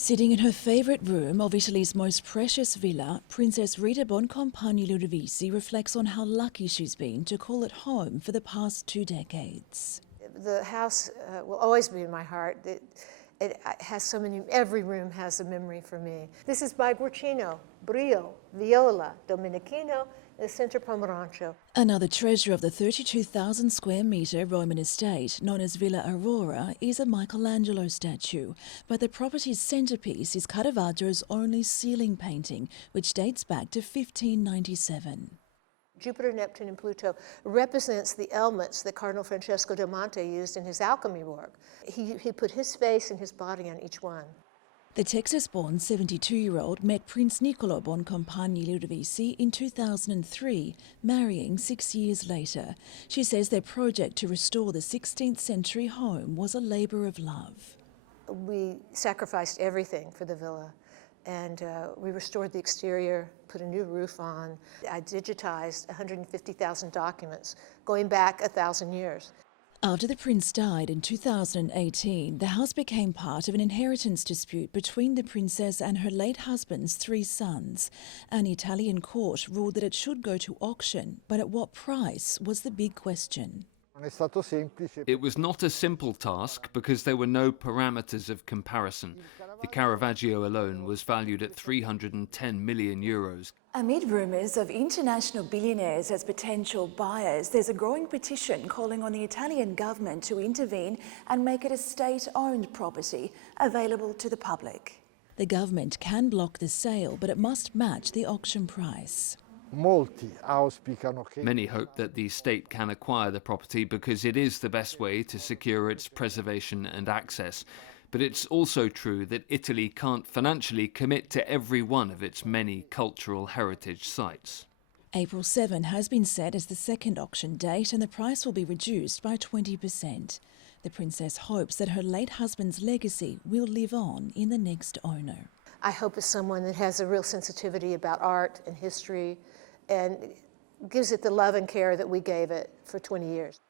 Sitting in her favourite room of Italy's most precious villa, Princess Rita Boncompagni-Ludovisi reflects on how lucky she's been to call it home for the past 2 decades. The house will always be in my heart. It has so many, every room has a memory for me. This is by Guercino, Brio, Viola, Domenichino, and Center Pomerancio. Another treasure of the 32,000 square metre Roman estate, known as Villa Aurora, is a Michelangelo statue. But the property's centrepiece is Caravaggio's only ceiling painting, which dates back to 1597. Jupiter, Neptune, and Pluto represents the elements that Cardinal Francesco del Monte used in his alchemy work. He put his face and his body on each one. The Texas-born 72-year-old met Prince Niccolo Boncompagni-Ludovisi in 2003, marrying 6 years later. She says their project to restore the 16th century home was a labour of love. We sacrificed everything for the villa, and we restored the exterior, put a new roof on. I digitized 150,000 documents going back 1,000 years. After the prince died in 2018, the house became part of an inheritance dispute between the princess and her late husband's 3 sons. An Italian court ruled that it should go to auction, but at what price was the big question. It was not a simple task because there were no parameters of comparison. The Caravaggio alone was valued at €310 million. Amid rumours of international billionaires as potential buyers, there's a growing petition calling on the Italian government to intervene and make it a state-owned property available to the public. The government can block the sale, but it must match the auction price. Many hope that the state can acquire the property because it is the best way to secure its preservation and access. But it's also true that Italy can't financially commit to every one of its many cultural heritage sites. April 7 has been set as the second auction date, and the price will be reduced by 20%. The princess hopes that her late husband's legacy will live on in the next owner. I hope it's someone that has a real sensitivity about art and history and gives it the love and care that we gave it for 20 years.